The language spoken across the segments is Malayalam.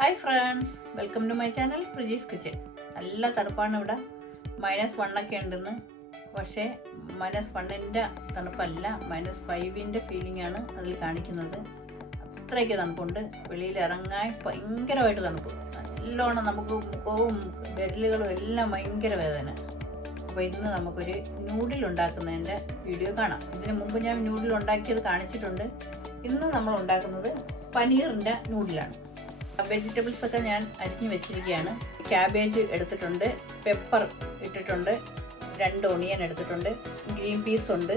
Hi friends, welcome to my channel Preji's kitchen. നല്ല തണുപ്പാണ് ഇവിടെ. -1 ഉണ്ടെന്ന്. പക്ഷേ -1 തണുപ്പല്ല, -5 ഫീലിംഗ് ആണ് അതിൽ കാണിക്കുന്നത്. അത്രയ്ക്ക് തണുപ്പുണ്ട്. വെളിയിൽ ഇറങ്ങാൻ ഭയങ്കരമായിട്ട് തണുപ്പ്. നല്ലോണം നമുക്ക് മുഖവും വിരലുകളും എല്ലാം ഭയങ്കര വേദന. അപ്പോൾ ഇന്ന് നമുക്കൊരു നൂഡിൽ ഉണ്ടാക്കുന്നതിൻ്റെ വീഡിയോ കാണാം. ഇതിന് മുമ്പ് ഞാൻ നൂഡിൽ ഉണ്ടാക്കിയത് കാണിച്ചിട്ടുണ്ട്. ഇന്ന് നമ്മൾ ഉണ്ടാക്കുന്നത് പനീറിൻ്റെ നൂഡിലാണ്. വെജിറ്റബിൾസ് ഒക്കെ ഞാൻ അരിഞ്ഞു വെച്ചിരിക്കുകയാണ്. ക്യാബേജ് എടുത്തിട്ടുണ്ട്, പെപ്പർ ഇട്ടിട്ടുണ്ട്, 2 ഓണിയൻ എടുത്തിട്ടുണ്ട്, ഗ്രീൻ പീസ് ഉണ്ട്,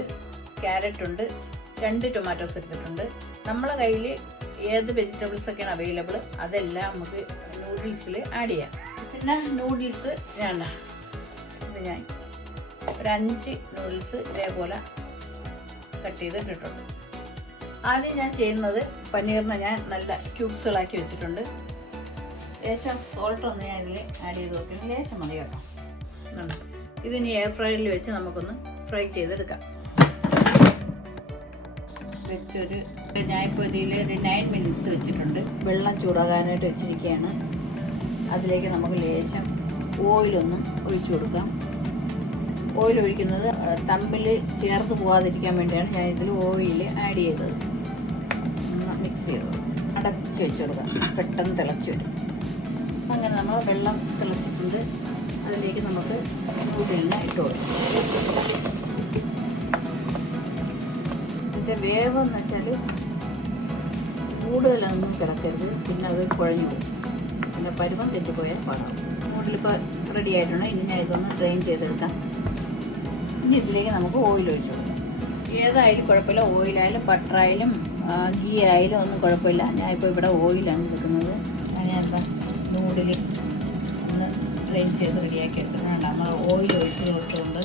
ക്യാരറ്റ് ഉണ്ട്, 2 ടൊമാറ്റോസ് എടുത്തിട്ടുണ്ട്. നമ്മളെ കയ്യിൽ ഏത് വെജിറ്റബിൾസ് ഒക്കെയാണ് അവൈലബിൾ അതെല്ലാം നമുക്ക് നൂഡിൽസിൽ ആഡ് ചെയ്യാം. പിന്നെ നൂഡിൽസ് ഞാൻ ഒരു 5 നൂഡിൽസ് ഇതേപോലെ കട്ട് ചെയ്ത് ഇട്ടിട്ടുണ്ട്. ആദ്യം ഞാൻ ചെയ്യുന്നത് പനീറിനെ ഞാൻ നല്ല ക്യൂബ്സുകളാക്കി വെച്ചിട്ടുണ്ട്. ലേശം സോൾട്ടൊന്ന് ഞാൻ ഇതിൽ ആഡ് ചെയ്ത് നോക്കണം. ലേശം മതി കേട്ടോ. ഇതിനി എയർ ഫ്രയറിൽ വെച്ച് നമുക്കൊന്ന് ഫ്രൈ ചെയ്തെടുക്കാം. ഞാനിപ്പോൾ ഇതിൽ ഒരു 9 മിനിറ്റ്സ് വെച്ചിട്ടുണ്ട്. വെള്ളം ചൂടാകാനായിട്ട് വെച്ചിരിക്കുകയാണ്. അതിലേക്ക് നമുക്ക് ലേശം ഓയിലൊന്ന് ഒഴിച്ചു കൊടുക്കാം. ഓയിൽ ഒഴിക്കുന്നത് തമ്മിൽ ചേർത്ത് പോകാതിരിക്കാൻ വേണ്ടിയാണ് ഞാൻ ഇതിൽ ഓയിൽ ആഡ് ചെയ്തത്. മിക്സ് ചെയ്ത് അടച്ച് വെച്ച് കൊടുക്കാം. പെട്ടെന്ന് തിളച്ച് വരും. അങ്ങനെ നമ്മൾ വെള്ളം തിളച്ചിട്ടുണ്ട്. അതിലേക്ക് നമുക്ക് നൂഡിലിനെ ഇട്ട് കൊടുക്കാം. ഇതിൻ്റെ വേവെന്ന് വെച്ചാൽ കൂടുതലൊന്നും കിടക്കരുത്, പിന്നെ അത് കുഴഞ്ഞു പോകും. പിന്നെ പരുവം തെറ്റിപ്പോയാൽ പാടാവും. നൂഡിലിപ്പോൾ റെഡി ആയിട്ടുണ്ട്. ഇനി ഞാൻ ഇതൊന്ന് ഡ്രെയിൻ ചെയ്തെടുക്കാം. ഇനി ഇതിലേക്ക് നമുക്ക് ഓയിൽ ഒഴിച്ചു കൊടുക്കാം. ഏതായാലും കുഴപ്പമില്ല. ഓയിലായാലും ബട്ടറായാലും ഗീ ആയാലും ഒന്നും കുഴപ്പമില്ല. ഞാനിപ്പോൾ ഇവിടെ ഓയിലാണ് എടുക്കുന്നത്. ഞാനിപ്പോൾ നൂഡിൽ ഒന്ന് ഡ്രെയിൻ ചെയ്ത് റെഡിയാക്കി എടുക്കുന്നതാണ്. നമ്മൾ ഓയിൽ ഒഴിച്ച് കൊടുത്തുകൊണ്ട്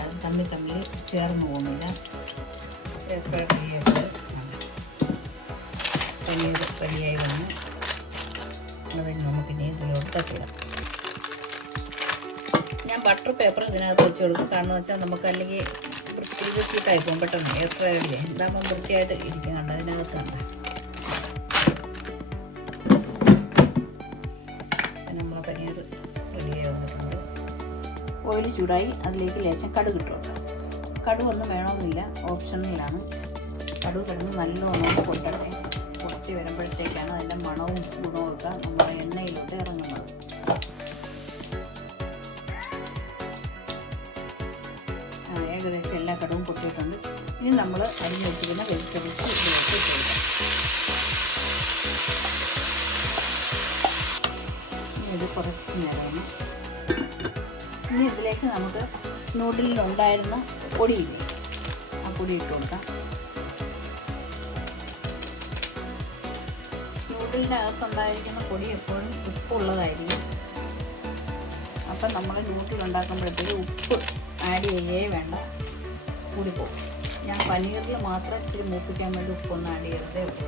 അത് തമ്മിൽ ചേർന്ന് പോകുന്നില്ല. പനീർ റെഡിയായി വന്നു. അത് നമുക്കിനി ഇതിലോട്ട് തട്ടിടാം. ഞാൻ ബട്ടർ പേപ്പർ ഇതിനകത്ത് വെച്ച് കൊടുക്കും. കാരണം വെച്ചാൽ നമുക്ക് അല്ലെങ്കിൽ ഇത് ചീട്ടായി പോകും പെട്ടെന്ന്. എയർ ഫ്രയറിൽ ഇതാകുമ്പോൾ വൃത്തിയായിട്ട് ഇരിക്കും. കണ്ട അതിനകത്ത് കണ്ട നമ്മൾ പനീർ റെഡിയായി വന്നിട്ടുണ്ട്. ഓയിൽ ചൂടായി. അതിലേക്ക് ലേശം കടുക് ഇട്ട് കൊടുക്കാം. കടുകൊന്നും വേണമെന്നില്ല, ഓപ്ഷനിലാണ്. കടുക് കിടന്ന് നല്ലോണം പൊട്ടട്ടെ. പൊട്ടി വരുമ്പോഴത്തേക്കാണ് അതിൻ്റെ മണവും ഗുണവും ഒക്കെ നമ്മൾ എണ്ണയിലോട്ട് ഇറങ്ങുന്നത്. ഏകദേശം എല്ലാ കടവും പൊട്ടിയിട്ടുണ്ട്. ഇനി നമ്മൾ അരിഞ്ഞ് വെച്ചിരുന്ന വെജിറ്റബിൾസ് ഇതിലേക്ക് ചെയ്താൽ ഇത് കുറച്ച് നേരമാണ്. ഇനി ഇതിലേക്ക് നമുക്ക് നൂഡിലുണ്ടായിരുന്ന പൊടിയില്ലേ, ആ പൊടി ഇട്ട് കൊടുക്കാം. നൂഡിലിൻ്റെ അകത്തുണ്ടായിരിക്കുന്ന പൊടി എപ്പോഴും ഉപ്പുള്ളതായിരിക്കും. അപ്പം നമ്മൾ നൂഡിൽ ഉണ്ടാക്കുമ്പോഴത്തേക്ക് ഉപ്പ് ആഡ് ചെയ്യേ വേണ്ട, കൂടിപ്പോകും. ഞാൻ പനീറിൽ മാത്രം ഇച്ചിരി മൂപ്പിക്കാൻ വേണ്ടി ഉപ്പൊന്ന് ആഡ് ചെയ്തതേ ഉള്ളൂ.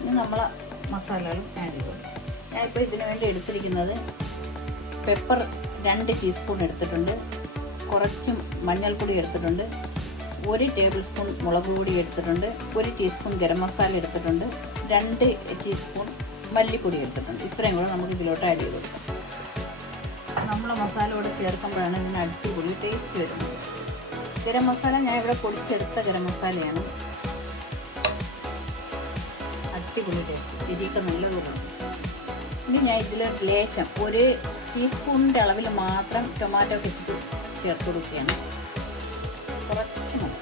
ഇനി നമ്മൾ മസാലകളും ആഡ് ചെയ്തു. ഞാനിപ്പോൾ ഇതിന് വേണ്ടി എടുത്തിരിക്കുന്നത് പെപ്പർ 2 ടീസ്പൂൺ എടുത്തിട്ടുണ്ട്, കുറച്ച് മഞ്ഞൾപ്പൊടി എടുത്തിട്ടുണ്ട്, 1 ടേബിൾ സ്പൂൺ മുളക് പൊടി എടുത്തിട്ടുണ്ട്, 1 ടീസ്പൂൺ ഗരം മസാല എടുത്തിട്ടുണ്ട്, 2 ടീസ്പൂൺ മല്ലിപ്പൊടി എടുത്തിട്ടുണ്ട്. ഇത്രയും കൂടെ നമുക്ക് ഇതിലോട്ട് ആഡ് ചെയ്ത് കൊടുക്കാം. നമ്മൾ മസാല കൂടെ ചേർക്കുമ്പോഴാണ് ഇതിന് അടിപൊളി ടേസ്റ്റ് വരുന്നത്. ഗരം മസാല ഞാൻ ഇവിടെ പൊടിച്ചെടുത്ത ഗരം മസാലയാണ്. അടിപൊളി ടേസ്റ്റ്, രുചിയൊക്കെ നല്ലതുമാണ്. ഇനി ഞാൻ ഇതിൽ ലേശം 1 ടീസ്പൂണിൻ്റെ അളവിൽ മാത്രം ടൊമാറ്റോ കെച്ചപ്പ് ചേർത്ത് കൊടുക്കുകയാണ്. കുറച്ച് മതി.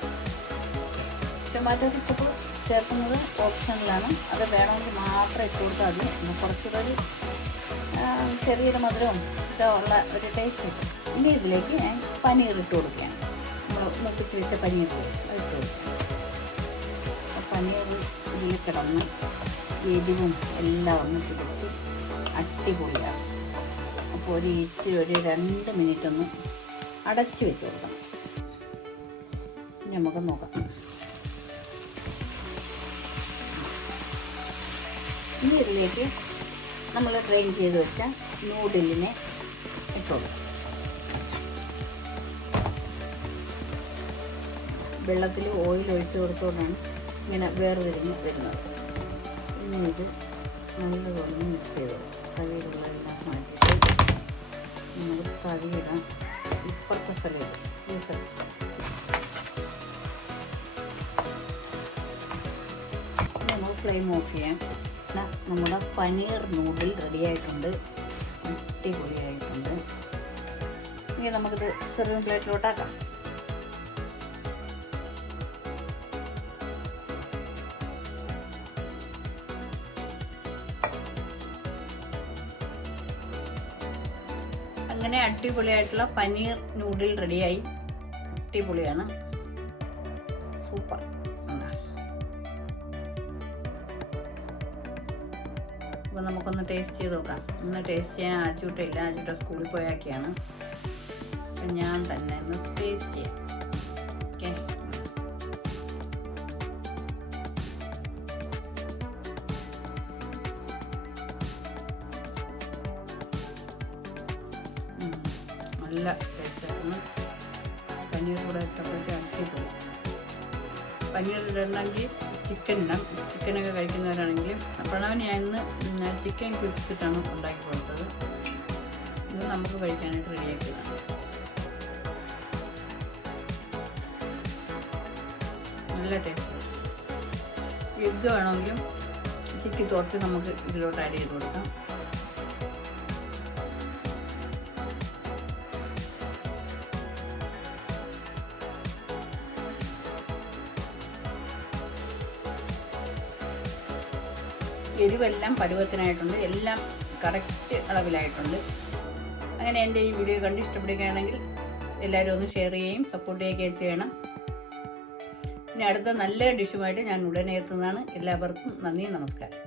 ടൊമാറ്റോ കെച്ചപ്പ് ചേർക്കുന്നത് ഓപ്ഷനിലാണ്. അത് വേണമെങ്കിൽ മാത്രം ഇട്ട് കൊടുത്താൽ മതി. കുറച്ചുകൂടി ചെറിയൊരു മധുരവും ഒക്കെ ഉള്ള ഒരു ടേസ്റ്റ് കിട്ടും. ഇനി ഇതിലേക്ക് ഞാൻ പനീർ ഇട്ട് കൊടുക്കുകയാണ്. നമ്മൾ മുപ്പിച്ച് വെച്ച പനീർ ഇട്ട് കൊടുക്കുക. പനീർ ഇതിൽ കിടന്ന് എരിവും എല്ലാം ഒന്നിട്ട് പിടിച്ച് അടിപൊളിയാണ്. അപ്പോൾ ഒരു 2 മിനിറ്റ് ഒന്ന് അടച്ച് വെച്ച് കൊടുക്കണം. നമുക്ക് നോക്കാം. ഇനി ഇതിലേക്ക് നമ്മൾ ഡ്രെയിൻ ചെയ്ത് വെച്ച നൂഡിലിനെ ഇട്ടോളൂ. വെള്ളത്തിൽ ഓയിൽ ഒഴിച്ച് കൊടുത്തുകൊണ്ടാണ് ഇങ്ങനെ വേർതിരിഞ്ഞ് വരുന്നത്. ഇനി ഇത് നല്ലപോലെ മിക്സ് ചെയ്തു തവിയിലുള്ളതെല്ലാം മാറ്റിയിട്ട് നമുക്ക് തവിയിടാം. ഇപ്പുറത്തെ സ്ഥലം ഈ സ്ഥലം നമുക്ക് ഫ്ലെയിം ഓഫ് ചെയ്യാം. നമ്മുടെ പനീർ നൂഡിൽ റെഡിയായിട്ടുണ്ട്, അടിപൊളിയായിട്ടുണ്ട്. ഇനി നമുക്കിത് സെർവിങ് പ്ലേറ്റിലോട്ടാക്കാം. അങ്ങനെ അടിപൊളിയായിട്ടുള്ള പനീർ നൂഡിൽ റെഡിയായി. അടിപൊളിയാണ്, സൂപ്പർ. അപ്പോൾ നമുക്കൊന്ന് ടേസ്റ്റ് ചെയ്ത് നോക്കാം. ഒന്ന് ടേസ്റ്റ് ചെയ്യാൻ ആജൂട്ടില്ല, ആജൂട്ട സ്കൂളിൽ പോയാക്കിയാണ്. അപ്പം ഞാൻ തന്നെ ഒന്ന് ടേസ്റ്റ് ചെയ്യാം. ഓക്കെ, നല്ല ടേസ്റ്റായിരുന്നു. പനീർ കൂടെ ഇട്ടപ്പോഴത്തെ അടിപൊളി. പനീർ ഇടണമെങ്കിൽ ചിക്കൻ ഇടാം. ചിക്കനൊക്കെ കഴിക്കുന്നവരാണെങ്കിലും. പ്രണവിന് ഞാൻ ഇന്ന് ചിക്കൻ ക്യൂബ്സിട്ടാണ് ഉണ്ടാക്കി കൊടുത്തത്. ഇത് നമുക്ക് കഴിക്കാനായിട്ട് റെഡിയാക്കിയതാണ്. നല്ല ടേസ്റ്റ്. എഗ്ഗ് വേണമെങ്കിലും ചിക്കി തോർത്ത് നമുക്ക് ഇതിലോട്ട് ആഡ് ചെയ്ത് കൊടുക്കാം. എരിവെല്ലാം പരുവത്തിനായിട്ടുണ്ട്, എല്ലാം കറക്റ്റ് അളവിലായിട്ടുണ്ട്. അങ്ങനെ എൻ്റെ ഈ വീഡിയോ കണ്ട് ഇഷ്ടപ്പെടുകയാണെങ്കിൽ എല്ലാവരും ഒന്ന് ഷെയർ ചെയ്യുകയും സപ്പോർട്ട് ചെയ്യുകയും ചെയ്യണം. ഇനി അടുത്ത നല്ല ഡിഷുമായിട്ട് ഞാൻ ഉടനെ എത്തുന്നതാണ്. എല്ലാവർക്കും നന്ദി, നമസ്കാരം.